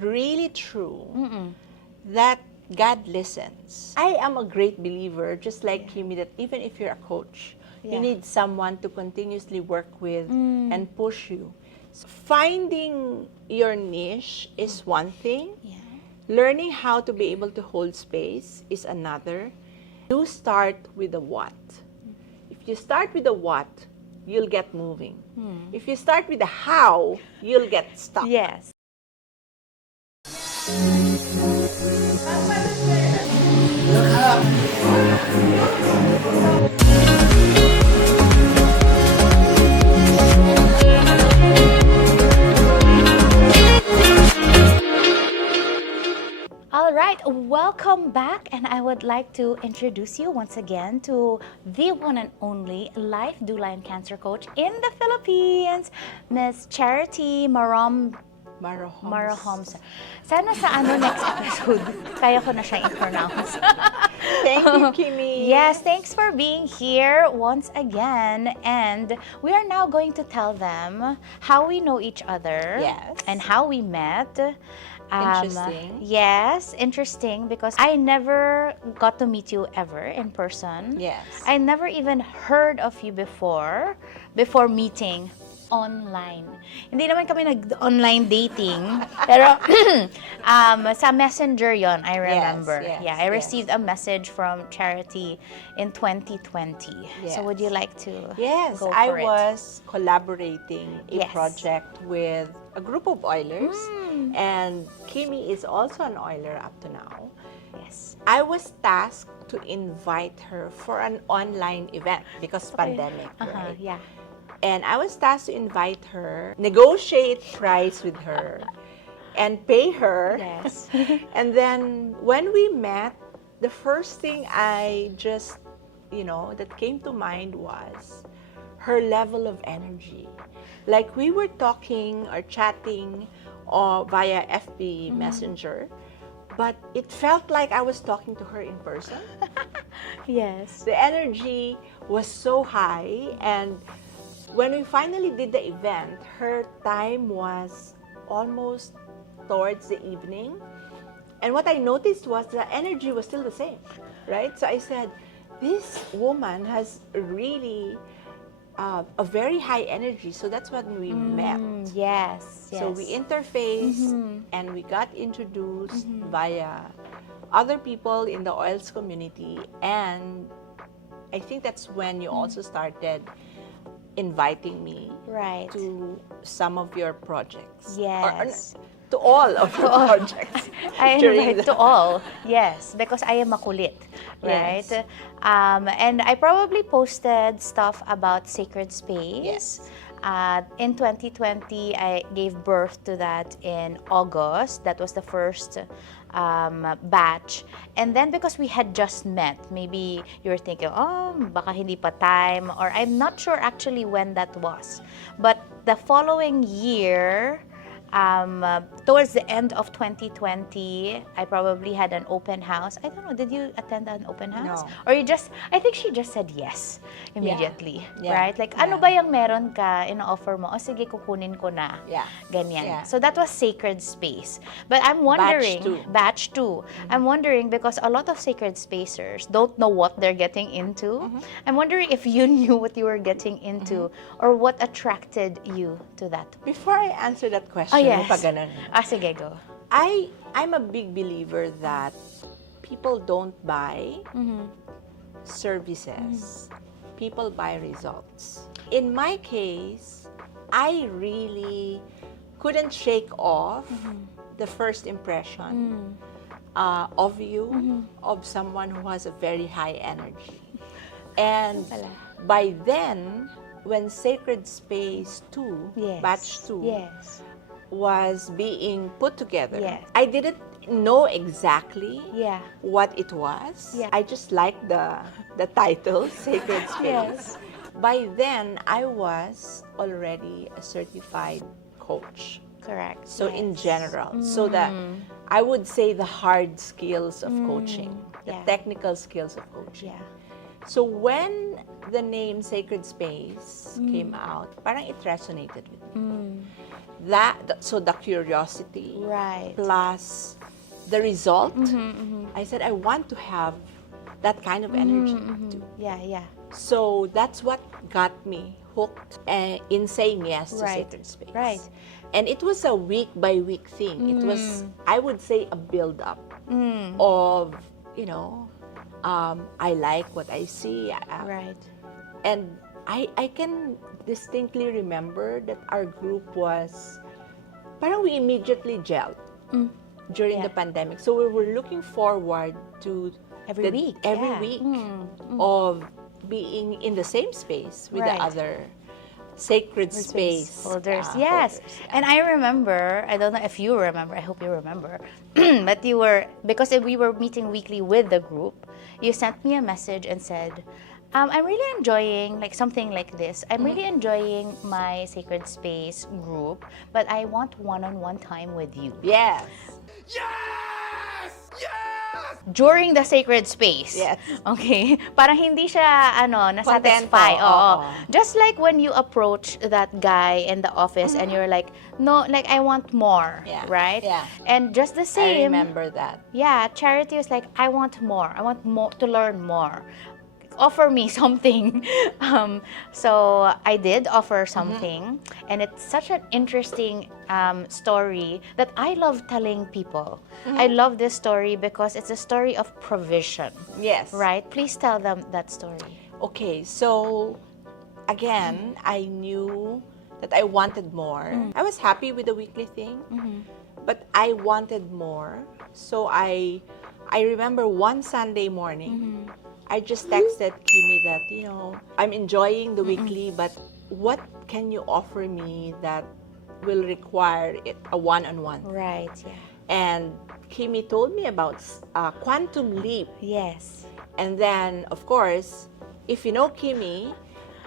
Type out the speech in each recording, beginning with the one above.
really true that God listens. I am a great believer, just like Kimi, that even if you're a coach, you need someone to continuously work with and push you. So finding your niche is one thing. Learning how to be able to hold space is another. You start with the what. If you start with the what, you'll get moving. If you start with the how, you'll get stuck. Yes. All right, welcome back, and I would like to introduce you once again to the one and only Life Doula and Cancer Coach in the Philippines, Miss Charity Marohombsar. Sana sa next episode, kaya ko na siya i-pronounce. Thank you, Kimi. Yes, thanks for being here once again. And we are now going to tell them how we know each other and how we met. Interesting. Yes, interesting, because I never got to meet you ever in person. Yes. I never even heard of you before meeting online. Hindi naman kami nag-online dating, pero sa Messenger yon, I remember. I received a message from Charity in 2020. So would you like to go for I it? was collaborating a project with a group of Oilers, and Kimi is also an Oiler up to now. Yes. I was tasked to invite her for an online event because pandemic, right? Yeah. And I was tasked to invite her, negotiate price with her, and pay her. Yes. And then when we met, the first thing I just, that came to mind was her level of energy. Like we were talking or chatting or via FB Messenger, but it felt like I was talking to her in person. Yes. The energy was so high, and when we finally did the event, her time was almost towards the evening. And what I noticed was the energy was still the same, right? So I said, this woman has really a very high energy. So that's when we met. Yes. So we interfaced and we got introduced via other people in the oils community. And I think that's when you also started inviting me to some of your projects. Yes. Or to all of your projects. I invite to all, yes, because I am makulit, right? Yes. And I probably posted stuff about sacred space. In 2020, I gave birth to that in August. That was the first batch. And then because we had just met, maybe you were thinking, oh, baka hindi pa time, or I'm not sure actually when that was. But the following year, towards the end of 2020, I probably had an open house. I don't know, did you attend an open house? No. Or I think she just said yes immediately, right? Like, ano ba yung meron ka, ino-offer mo? O sige, kukunin ko na. Ganyan. So that was sacred space. But I'm wondering, batch two. I'm wondering, because a lot of sacred spacers don't know what they're getting into. I'm wondering if you knew what you were getting into, or what attracted you to that. Before I answer that question, Sige, go. I'm a big believer that people don't buy services. People buy results. In my case, I really couldn't shake off the first impression of you, of someone who has a very high energy. And by then, when Sacred Space 2, Batch 2, was being put together, I didn't know exactly what it was. I just liked the title, Sacred Space. By then, I was already a certified coach. Correct. So in general, so that I would say the hard skills of coaching, the technical skills of coaching. So when the name Sacred Space came out, parang it resonated with me. so the curiosity Right. plus the result, I said I want to have that kind of energy too. Yeah, yeah. So that's what got me hooked in saying yes to Right. Sacred Space. Right. And it was a week by week thing. It was, I would say, a build up of, I like what I see. Right. And I can distinctly remember that our group was, parang we immediately gelled during the pandemic. So we were looking forward to Every week. every yeah. week of being in the same space with Right. the other sacred space holders. Yes. holders, yeah. And I remember, I don't know if you remember, I hope you remember, but you were, because we were meeting weekly with the group, you sent me a message and said, I'm really enjoying like something like this. I'm really enjoying my sacred space group, but I want one-on-one time with you. Yes. During the sacred space. Yes. Okay? Parang hindi siya, nasatisfy. Contento, Oo. oo. Just like when you approach that guy in the office and you're like, no, like I want more. Yeah. Right? Yeah. And just the I same. remember that. Yeah, Charity was like, I want more. I want more to learn more. Offer me something. So I did offer something, and it's such an interesting story that I love telling people. I love this story because it's a story of provision. Yes. Right? Please tell them that story. Okay, so again, I knew that I wanted more. I was happy with the weekly thing, but I wanted more. So I remember one Sunday morning, I just texted Kimi that, I'm enjoying the weekly, but what can you offer me that will require a one-on-one? Right, yeah. And Kimi told me about Quantum Leap. Yes. And then, of course, if you know Kimi,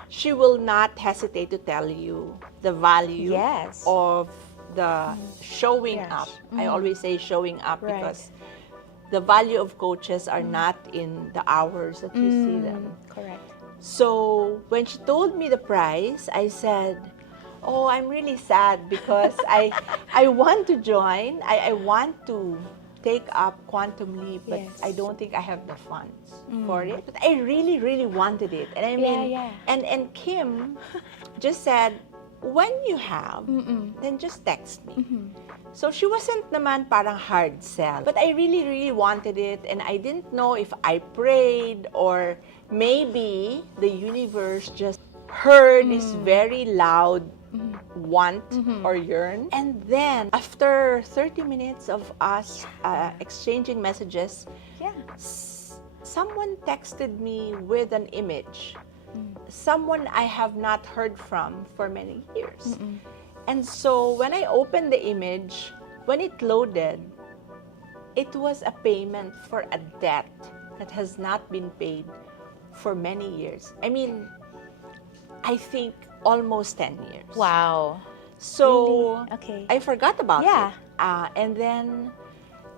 she will not hesitate to tell you the value Yes. of the showing Yes. up. I always say showing up Right. because the value of coaches are not in the hours that you see them. Correct. So when she told me the price, I said, oh, I'm really sad because I want to join. I want to take up Quantum Leap, but Yes. I don't think I have the funds for it. But I really, really wanted it. And I mean, yeah. and Kim just said, when you have, then just text me. So she wasn't naman parang hard sell. But I really, really wanted it, and I didn't know if I prayed or maybe the universe just heard this very loud want or yearn. And then after 30 minutes of us exchanging messages, Yeah. someone texted me with an image. Someone I have not heard from for many years. And so when I opened the image, when it loaded, it was a payment for a debt that has not been paid for many years. I mean, I think almost 10 years. Wow. So Really? Okay. I forgot about Yeah. it. And then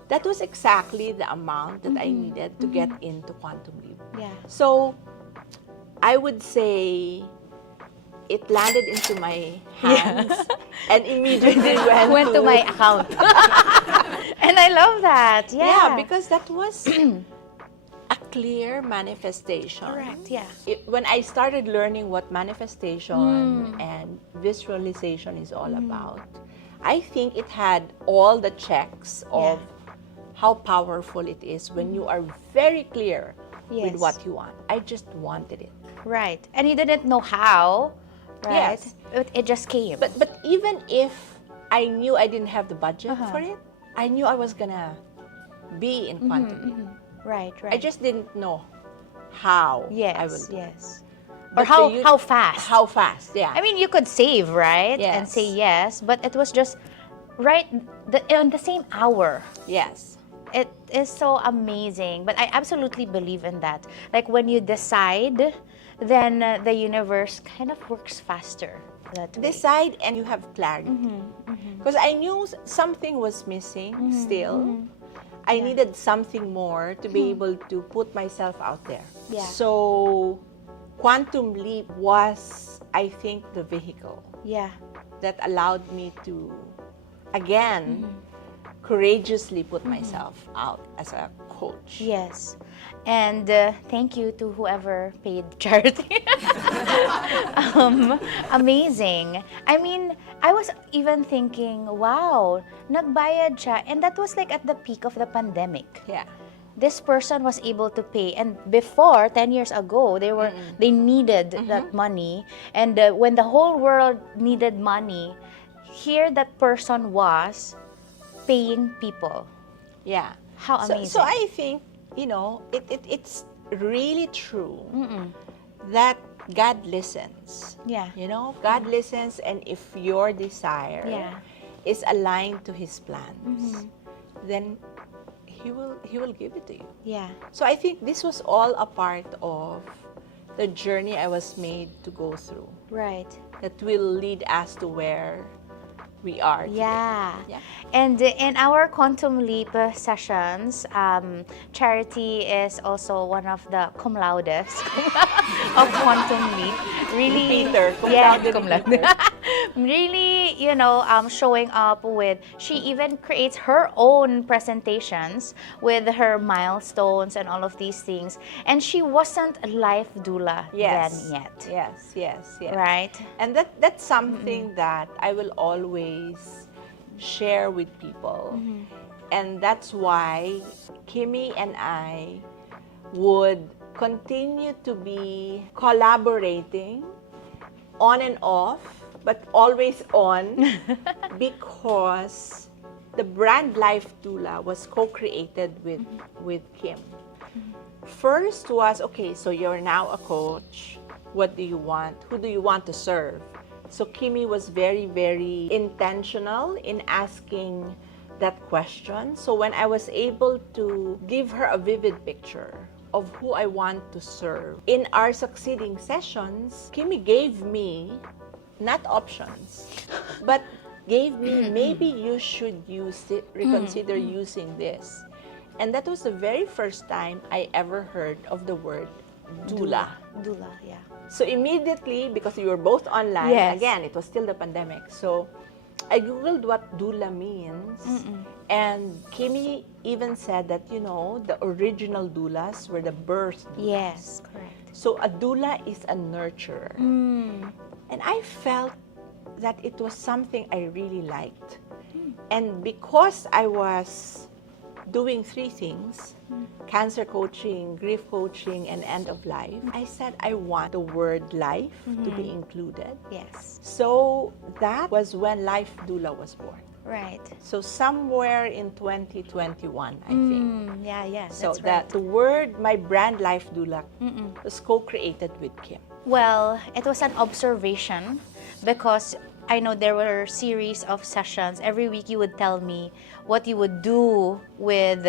that was exactly the amount that I needed to get into Quantum Leap. Yeah. So I would say it landed into my hands and immediately Went to my account. And I love that. Yeah. because that was a clear manifestation. Correct. Yeah. When I started learning what manifestation and visualization is all about, I think it had all the checks of how powerful it is when you are very clear with Yes. what you want. I just wanted it. Right. And you didn't know how, right? Yes. It just came. But even if I knew I didn't have the budget for it, I knew I was gonna be in Quantum Leap. right. I just didn't know how I will Yes. do. Yes. But Or how the how fast? How fast? Yeah. I mean, you could save, right? And Yes. say yes, but it was just right in the same hour. yes. It is so amazing, but I absolutely believe in that. Like when you decide, then the universe kind of works faster that way. Decide and you have clarity. Because I knew something was missing still. I needed something more to be able to put myself out there. Yeah. So Quantum Leap was, I think, the vehicle. Yeah. that allowed me to, again, courageously put myself out as a coach. Yes. And thank you to whoever paid Charity. Amazing. I mean, I was even thinking, wow, nagbayad siya. And that was like at the peak of the pandemic. Yeah. This person was able to pay, and before 10 years ago they needed that money, and when the whole world needed money, here that person was paying people. Yeah. How amazing. So I think, it's really true that God listens. Yeah. God listens, and if your desire Yeah. is aligned to His plans, then He will give it to you. Yeah. So I think this was all a part of the journey I was made to go through, Right. that will lead us to where we are today. Yeah. Yeah. And in our Quantum Leap sessions, Charity is also one of the cum laudes of Quantum Leap. Really, Repeater, cum yeah, laude cum laude. repeater. Really, showing up with, she even creates her own presentations with her milestones and all of these things. And she wasn't a life doula Yes. then yet. Yes. Right? And that's something that I will always share with people. And that's why Kimi and I would continue to be collaborating on and off, but always on, because the brand Life Doula was co-created with Kim. First was, okay, so you're now a coach. What do you want? Who do you want to serve? So Kimi was very, very intentional in asking that question. So when I was able to give her a vivid picture of who I want to serve, in our succeeding sessions, Kimi gave me not options, but gave me, maybe you should reconsider using this. And that was the very first time I ever heard of the word doula. Doula, yeah. So immediately, because we were both online, Yes. again, it was still the pandemic. So I Googled what doula means. And Kimi even said that, the original doulas were the birth doulas. Yes, correct. So a doula is a nurturer. And I felt that it was something I really liked. And because I was doing three things, cancer coaching, grief coaching, and end of life, I said I want the word life to be included. Yes. So that was when Life Doula was born. Right. So somewhere in 2021, I think. Yeah, So that's that right. the word, my brand Life Doula, was co-created with Kim. Well, it was an observation because I know there were a series of sessions. Every week you would tell me what you would do with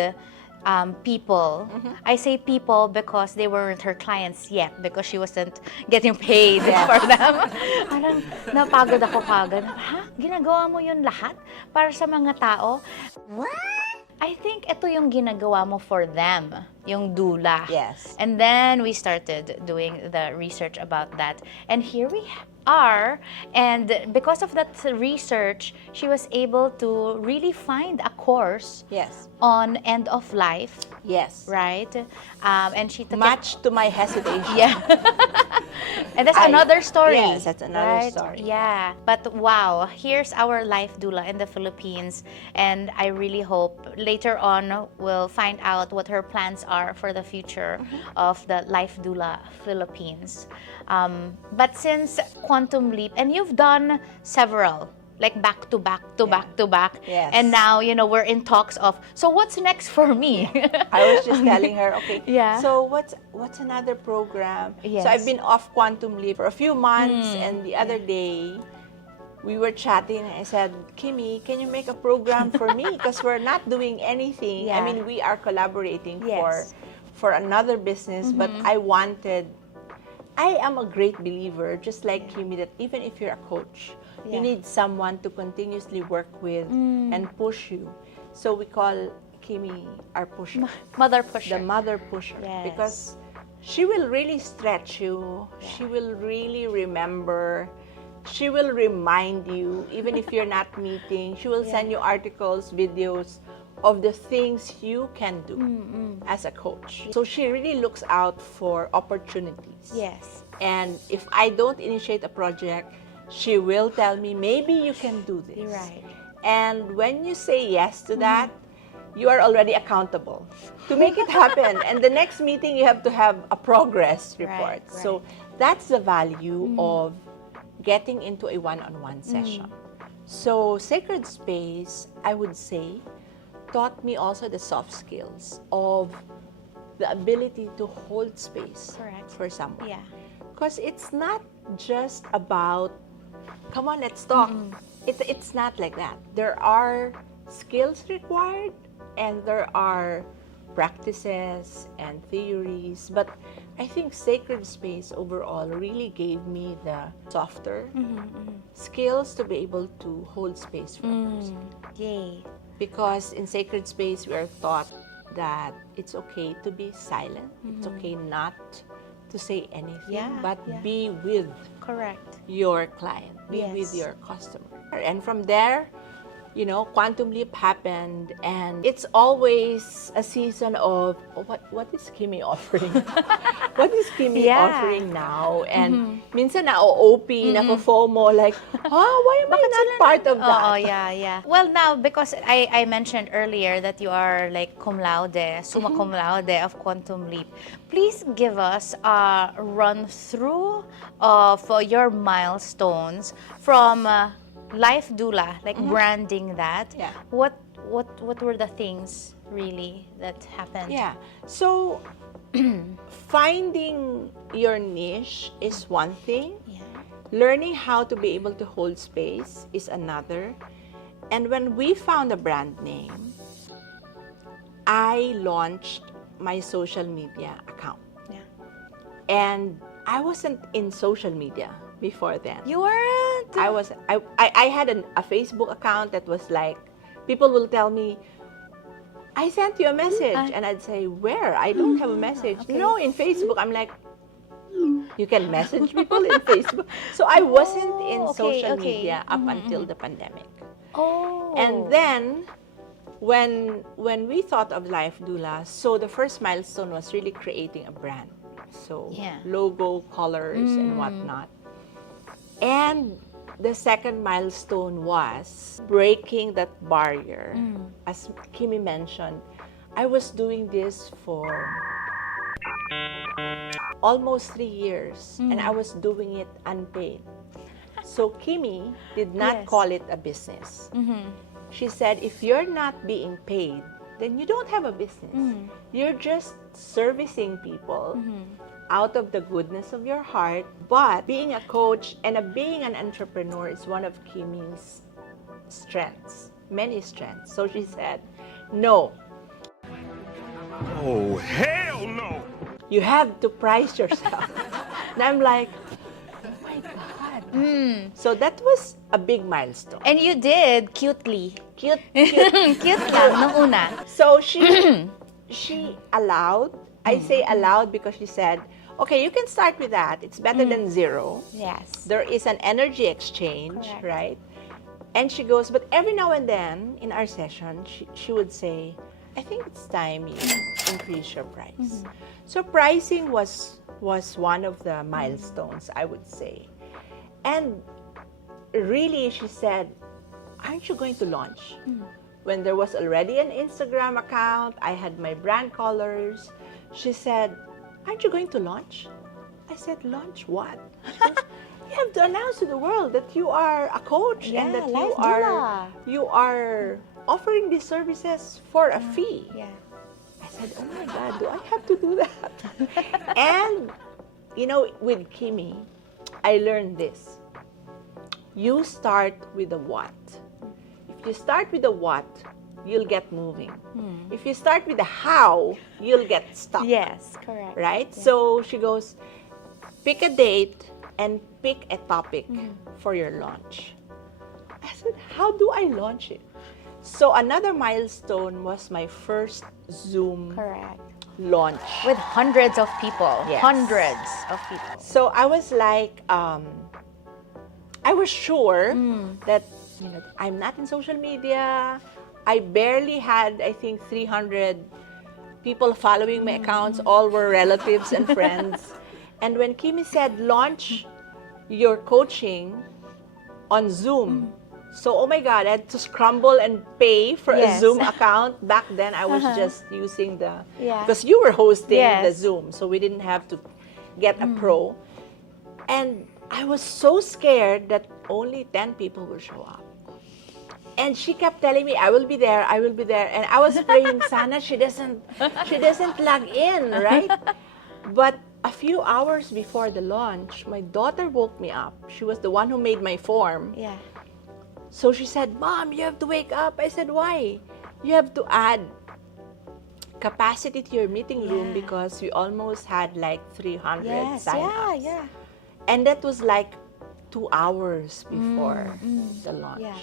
people. I say people because they weren't her clients yet, because she wasn't getting paid for them. Parang napagod ako kagad. Ha? Ginagawa mo yun lahat para sa mga tao? What? I think ito yung ginagawa mo for them, yung doula. Yes. And then we started doing the research about that. And here we are. And because of that research, she was able to really find a course Yes. on end of life, Yes. right? And she took Much to my hesitation. Yeah. And that's another story. Yes, that's another right? story. Yeah. But wow, here's our life doula in the Philippines. And I really hope later on we'll find out what her plans are for the future of the Life Doula Philippines. But since Quantum Leap, and you've done several, like back to back to back to back. Yes. And now, we're in talks of, so what's next for me? I was just telling her, okay, Yeah. so what's another program? Yes. So I've been off Quantum Leap for a few months, and the other day, we were chatting, and I said, Kimi, can you make a program for me? Because we're not doing anything. Yeah. I mean, we are collaborating Yes. for another business, but I am a great believer, just like Kimi, that even if you're a coach, Yeah. you need someone to continuously work with and push you. So we call Kimi our pusher. Mother pusher. The mother pusher. Yes. Because she will really stretch you. She will really remember She will remind you, even if you're not meeting, she will send you articles, videos of the things you can do as a coach. So she really looks out for opportunities. Yes. And if I don't initiate a project, she will tell me, maybe you can do this. Right. And when you say yes to that, you are already accountable to make it happen. And the next meeting, you have to have a progress report. Right. So that's the value of getting into a one-on-one session. So Sacred Space, I would say, taught me also the soft skills of the ability to hold space for someone. Yeah. Because it's not just about, come on, let's talk. It's not like that. There are skills required, and there are practices and theories. But I think Sacred Space overall really gave me the softer skills to be able to hold space for others. Yay. Because in Sacred Space, we are taught that it's okay to be silent. It's okay not to say anything, but be with your client, be with your customer. And from there, you know, Quantum Leap happened, and it's always a season of what is Kimi offering? What is Kimi offering now? And minsan na-OP, na-FOMO, like, why am I not part of that? Oh, yeah. Well, now, because I mentioned earlier that you are like cum laude, summa cum laude of Quantum Leap, please give us a run-through of your milestones from Life Doula, like branding that. Yeah. What were the things really that happened? Yeah. So finding your niche is one thing. Yeah. Learning how to be able to hold space is another. And when we found a brand name, I launched my social media account. Yeah. And I wasn't in social media before then. You weren't? I had a Facebook account that was like, people will tell me, I sent you a message. And I'd say, where? I don't have a message. Okay. No, in Facebook. I'm like, you can message people in Facebook. So I wasn't in social media up until the pandemic. Oh. And then, when we thought of Life Doula, so the first milestone was really creating a brand. So logo, colors, and whatnot. And the second milestone was breaking that barrier. As Kimi mentioned, I was doing this for almost 3 years, and I was doing it unpaid. So Kimi did not call it a business. She said, if you're not being paid, then you don't have a business. You're just servicing people out of the goodness of your heart. But being a coach and being an entrepreneur is one of Kimi's strengths, many strengths. So she said, no. Oh, hell no! You have to price yourself. And I'm like, oh my God. So that was a big milestone. And you did cutely. Cute. Cute lang nung una. So she allowed, I say allowed because she said, okay, you can start with that. It's better than zero. Yes. There is an energy exchange, right? And she goes, but every now and then in our session, she would say, I think it's time you increase your price. So pricing was one of the milestones, I would say. And really, she said, aren't you going to launch? When there was already an Instagram account, I had my brand colors. She said, aren't you going to launch? I said, launch what? She goes, you have to announce to the world that you are a coach and that you are offering these services for a fee. Yeah. I said, oh my God, do I have to do that? And, you know, with Kimi, I learned this. You start with the what. If you start with the what, you'll get moving. If you start with the how, you'll get stuck. Yes, correct. Right? Yeah. So she goes, pick a date and pick a topic for your launch. I said, how do I launch it? So another milestone was my first Zoom launch. With hundreds of people. Yes. Hundreds of people. So I was like, I was sure that, I'm not in social media. I barely had, I think, 300 people following my accounts. All were relatives and friends. And when Kimi said, launch your coaching on Zoom. So, oh my God, I had to scramble and pay for a Zoom account. Back then, I was just using because you were hosting the Zoom, so we didn't have to get a pro. And I was so scared that only 10 people will show up. And she kept telling me, I will be there, I will be there. And I was praying, sana she doesn't log in, right? But a few hours before the launch, my daughter woke me up. She was the one who made my form. Yeah. So she said, Mom, you have to wake up. I said, why? You have to add capacity to your meeting room because we almost had like 300 sign-ups. Yeah. And that was like 2 hours before the launch. Yeah.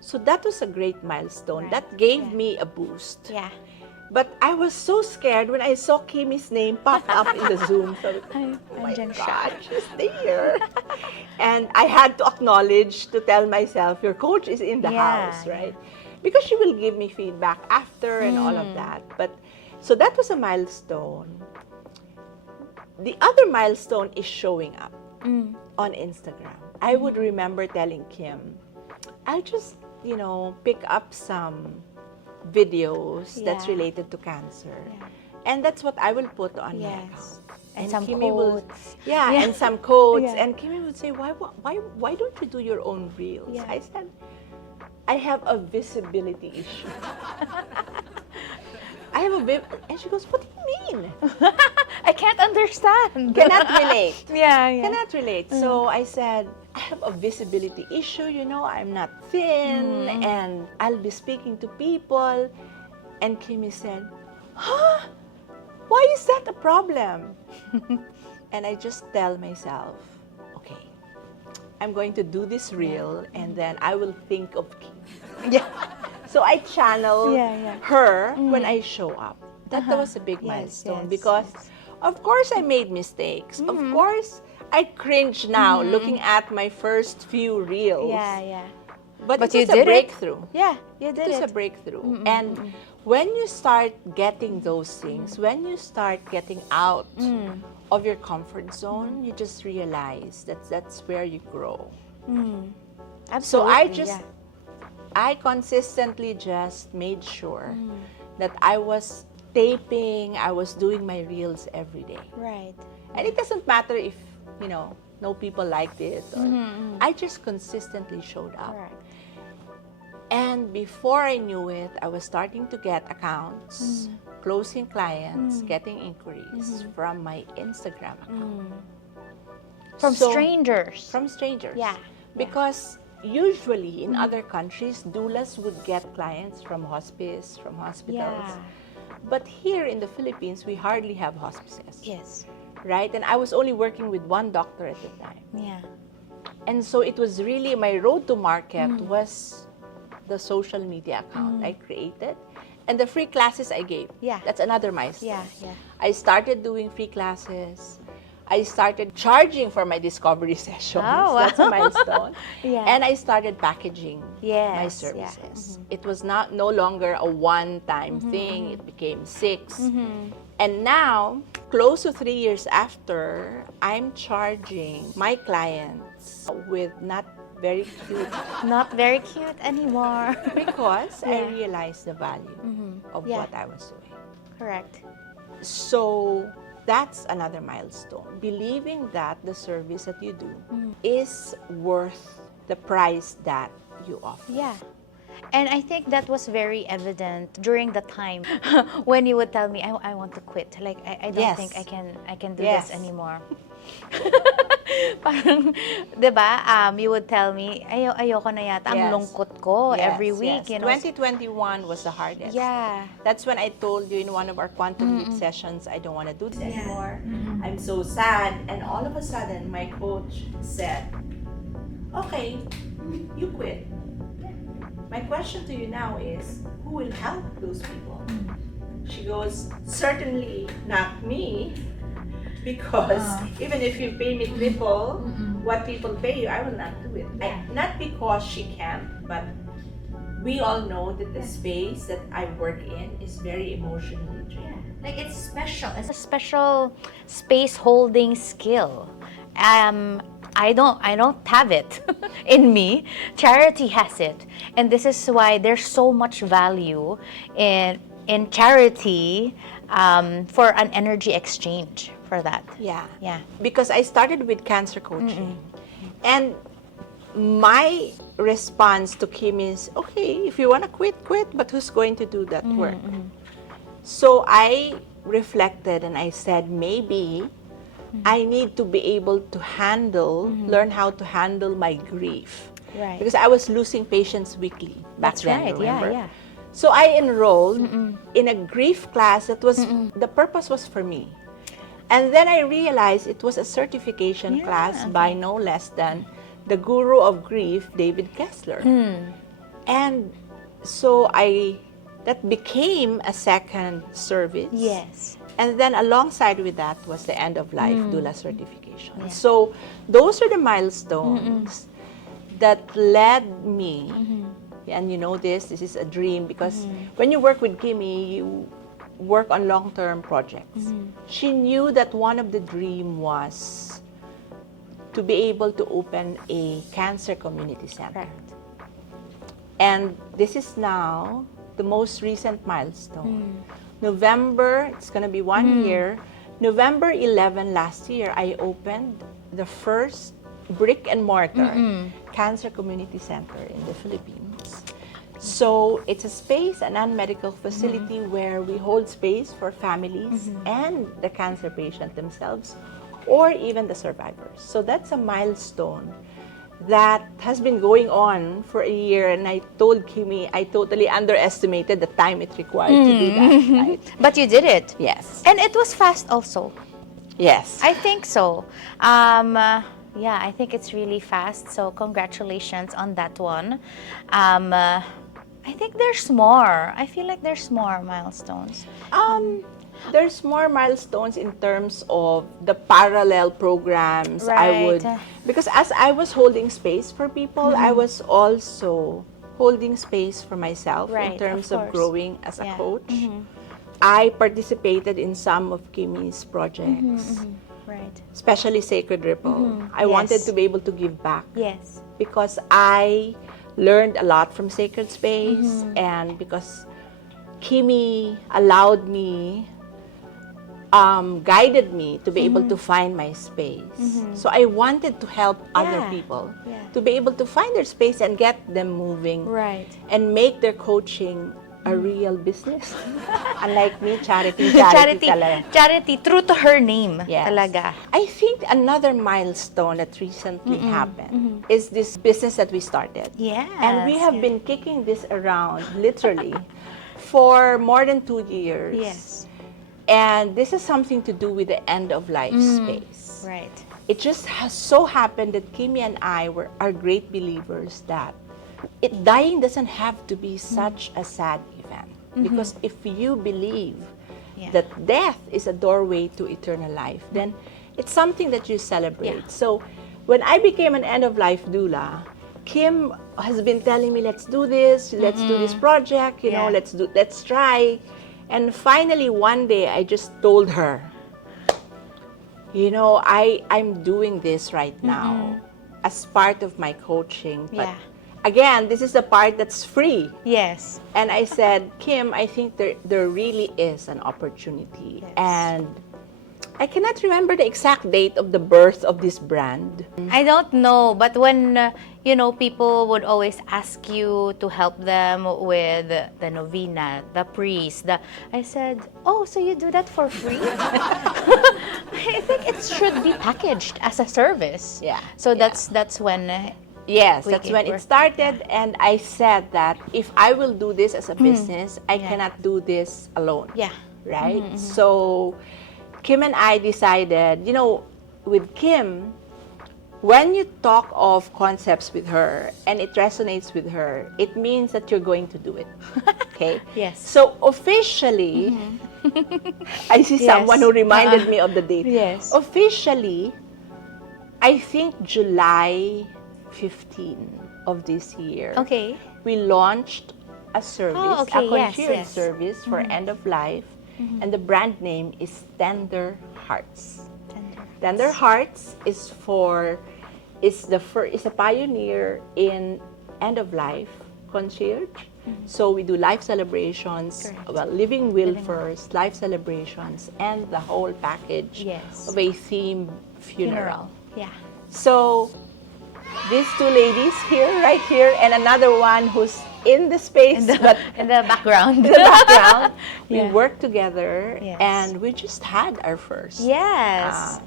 So that was a great milestone. Right. That gave me a boost. Yeah. But I was so scared when I saw Kimi's name pop up in the Zoom. So, oh my God, she's there. And I had to acknowledge, to tell myself, your coach is in the house, right? Because she will give me feedback after and all of that. But so that was a milestone. The other milestone is showing up on Instagram. I would remember telling Kim, I'll just, pick up some videos that's related to cancer. And that's what I will put on my account. And some Kimi quotes. and some quotes. And Kimi would say, why don't you do your own reels? I said, I have a visibility issue. And she goes, what do you mean? I can't understand. Cannot relate. Cannot relate. So I said, I have a visibility issue, I'm not thin, and I'll be speaking to people. And Kimi said, huh? Why is that a problem? And I just tell myself, okay, I'm going to do this reel, and then I will think of Kimi. So I channel her when I show up. That was a big milestone because, of course, I made mistakes. Of course, I cringe now looking at my first few reels. But it was a breakthrough. You did it. It was a breakthrough. And when you start getting those things, when you start getting out of your comfort zone, you just realize that's where you grow. Absolutely. So I consistently just made sure that I was taping, I was doing my reels every day. Right. And it doesn't matter if, no people liked it. Or I just consistently showed up. Correct. And before I knew it, I was starting to get accounts, closing clients, getting inquiries from my Instagram account. From strangers. From strangers. Yeah. Because usually in other countries, doulas would get clients from hospice, from hospitals. But here in the Philippines, we hardly have hospices. Yes. Right? And I was only working with one doctor at the time. Yeah. And so it was really, my road to market was the social media account I created and the free classes I gave. That's another milestone. I started doing free classes. I started charging for my discovery sessions. Oh, wow. That's a milestone. And I started packaging my services. It was no longer a one-time thing. It became 6. And now, close to 3 years after, I'm charging my clients with not very cute. Not very cute anymore. Because I realized the value of what I was doing. Correct. So that's another milestone. Believing that the service that you do is worth the price that you offer. Yeah. And I think that was very evident during the time when you would tell me, I want to quit. Like, I don't think I can do this anymore. Parang, di ba, you would tell me, ayoko na yata, ang lungkot ko every week. 2021 was the hardest. That's when I told you in one of our quantum leap sessions, I don't want to do this anymore. I'm so sad. And all of a sudden, my coach said, okay, you quit. My question to you now is, who will help those people? She goes, certainly not me, because even if you pay me triple, what people pay you, I will not do it. Not because she can't, but we all know that the space that I work in is very emotionally draining. Like it's special. It's a special space holding skill. I don't have it in me. Charity has it, and this is why there's so much value in charity for an energy exchange for that. Yeah. Yeah. Because I started with cancer coaching. And my response to Kim is, okay, if you want to quit, but who's going to do that work? So I reflected and I said, maybe I need to be able to learn how to handle my grief. Right. Because I was losing patients weekly back That's then, right. remember? Yeah. So I enrolled in a grief class that was, the purpose was for me. And then I realized it was a certification class by no less than the guru of grief, David Kessler. And so that became a second service. Yes. And then alongside with that was the end of life doula certification. Yeah. So those are the milestones that led me, and you know this is a dream because when you work with Kimi, you work on long-term projects. She knew that one of the dream was to be able to open a cancer community center. Correct. And this is now the most recent milestone. November, it's going to be 1 year. November 11 last year, I opened the first brick and mortar cancer community center in the Philippines. So it's a space, a non-medical facility where we hold space for families and the cancer patient themselves or even the survivors. So that's a milestone that has been going on for a year, and I told Kimi I totally underestimated the time it required to do that, right? But you did it. Yes. And it was fast also. Yes. I think so. Yeah, I think it's really fast. So congratulations on that one. I think there's more. I feel like there's more milestones. There's more milestones in terms of the parallel programs. Right. Because as I was holding space for people, I was also holding space for myself in terms of growing as a coach. I participated in some of Kimi's projects, Right. especially Sacred Ripple. I wanted to be able to give back Yes. because I learned a lot from Sacred Space, and because Kimi allowed me, guided me to be able to find my space. So I wanted to help other people to be able to find their space and get them moving, Right. and make their coaching a real business. Unlike me, charity talaga. Charity, true to her name. Yes. Talaga. I think another milestone that recently happened is this business that we started. Yes. And we have been kicking this around literally for more than 2 years. Yes. And this is something to do with the end of life space. Right. It just has so happened that Kimi and I are great believers that dying doesn't have to be such a sad event. Because if you believe that death is a doorway to eternal life, then it's something that you celebrate. Yeah. So when I became an end-of-life doula, Kim has been telling me, let's do this project, you know, let's try. And finally, one day, I just told her, you know, I'm doing this right now as part of my coaching. But again, this is the part that's free. Yes. And I said, Kim, I think there really is an opportunity. Yes. And I cannot remember the exact date of the birth of this brand. I don't know, but when, people would always ask you to help them with the novena, the priest, I said, oh, so you do that for free? I think it should be packaged as a service. Yeah. So that's when... Yes, that's when it started, and I said that if I will do this as a business, I cannot do this alone. Yeah. Right? So Kim and I decided, with Kim, when you talk of concepts with her and it resonates with her, it means that you're going to do it. Okay? Yes. So officially, I see someone who reminded me of the date. Yes. Officially, I think July 15 of this year, Okay. we launched a service, okay. a concierge Yes. service for end of life, and the brand name is Tender Hearts. Tender Hearts is a pioneer in end of life concierge. So we do life celebrations, Correct. living will first, life celebrations, and the whole package Yes. of a themed funeral. Yeah. So these two ladies here, right here, and another one who's in the space, but In the background. in the background, we Yeah. worked together, Yes. and we just had our first. Yes.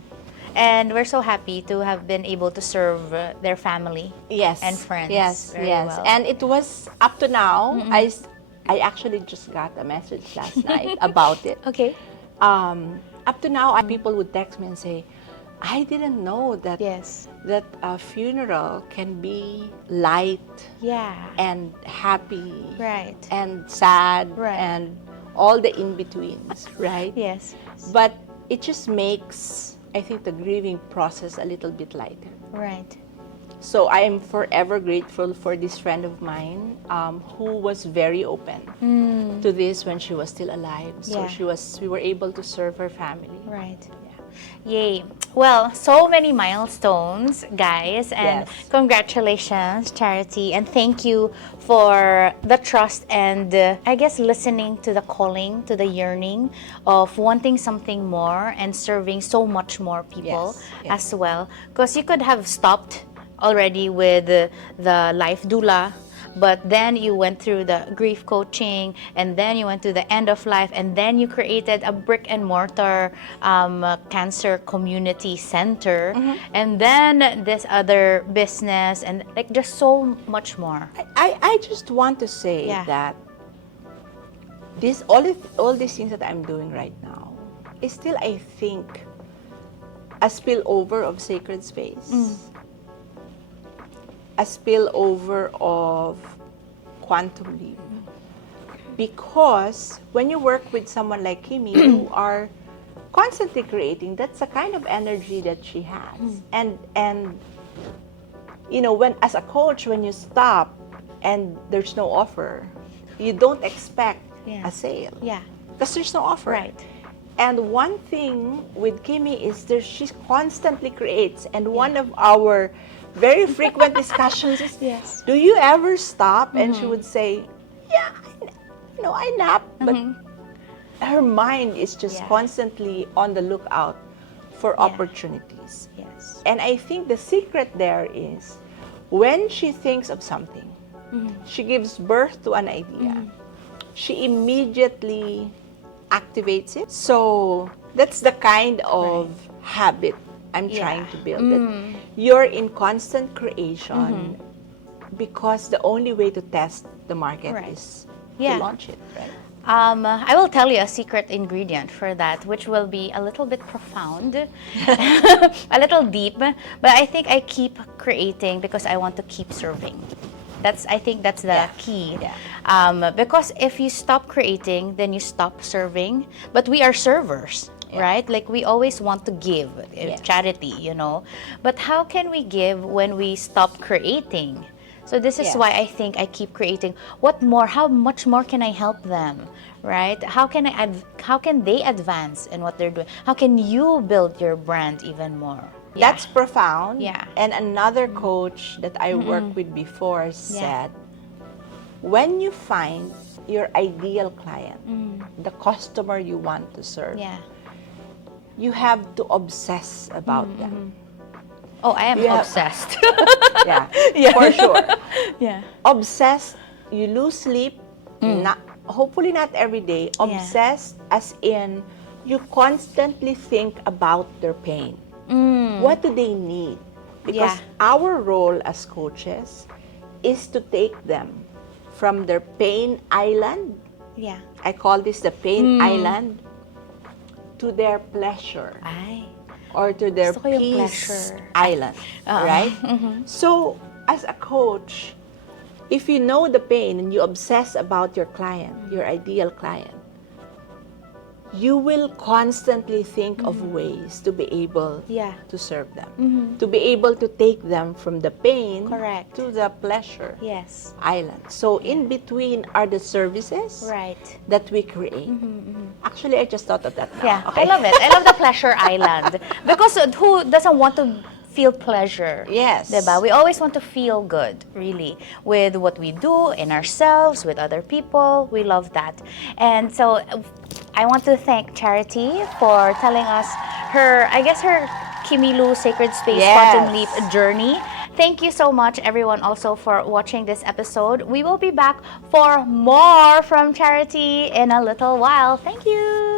And we're so happy to have been able to serve their family Yes. and friends. Yes, very yes. well. And it was up to now. I actually just got a message last night about it. Okay. Up to now, people would text me and say, I didn't know that Yes. that a funeral can be light Yeah. and happy Right. and sad Right. and all the in-betweens, right? Yes. But it just makes, I think, the grieving process a little bit lighter. Right. So I am forever grateful for this friend of mine who was very open to this when she was still alive. So Yeah. we were able to serve her family. Right. Yay. Well, so many milestones, guys, and Yes. congratulations, Charity, and thank you for the trust and I guess listening to the calling, to the yearning of wanting something more and serving so much more people Yes, yes. as well. Because you could have stopped already with the Life Doula, but then you went through the grief coaching, and then you went to the end of life, and then you created a brick and mortar cancer community center, and then this other business, and like just so much more. I just want to say Yeah. that all these things that I'm doing right now is still, I think, a spillover of sacred space, a spillover of quantum leap. Because when you work with someone like Kimi, you are constantly creating. That's the kind of energy that she has. And you know, when as a coach, when you stop and there's no offer, you don't expect Yeah. a sale Yeah. because there's no offer. Right. And one thing with Kimi is she constantly creates. And one of our very frequent discussions is, Yes. do you ever stop? And she would say, yeah, I nap. But her mind is just Yeah. constantly on the lookout for opportunities. Yes. And I think the secret there is when she thinks of something, she gives birth to an idea, she immediately activates it. So that's the kind of habit I'm trying to build. That you're in constant creation because the only way to test the market Right. is Yeah. to launch it, right? I will tell you a secret ingredient for that, which will be a little bit profound, a little deep, but I think I keep creating because I want to keep serving. I think that's the key. Yeah. Because if you stop creating, then you stop serving. But we are servers, right? Like we always want to give, charity, you know. But how can we give when we stop creating? So this is why I think I keep creating. What more? How much more can I help them, right? How can they advance in what they're doing? How can you build your brand even more? That's profound. Yeah. And another coach that I worked with before said, when you find your ideal client, the customer you want to serve, you have to obsess about them. Oh, I am Yeah. obsessed. Yeah, for sure. Yeah. Obsessed, you lose sleep, hopefully not every day. Obsessed as in you constantly think about their pain. What do they need? Because our role as coaches is to take them from their pain island. Yeah. I call this the pain island, to their pleasure. Or to their Gusto ko yung peace pleasure. island, right? So, as a coach, if you know the pain and you obsess about your client, your ideal client, you will constantly think of ways to be able Yeah. to serve them, to be able to take them from the pain Correct. to the pleasure Yes. island. So in between are the services Right. that we create. Actually, I just thought of that now. Yeah, Okay. I love it. I love the pleasure island because who doesn't want to feel pleasure? Yes. Diba? We always want to feel good, really, with what we do, in ourselves, with other people. We love that. And so I want to thank Charity for telling us her Kimilu Sacred Space Yes. Quantum Leap journey. Thank you so much, everyone, also for watching this episode. We will be back for more from Charity in a little while. Thank you.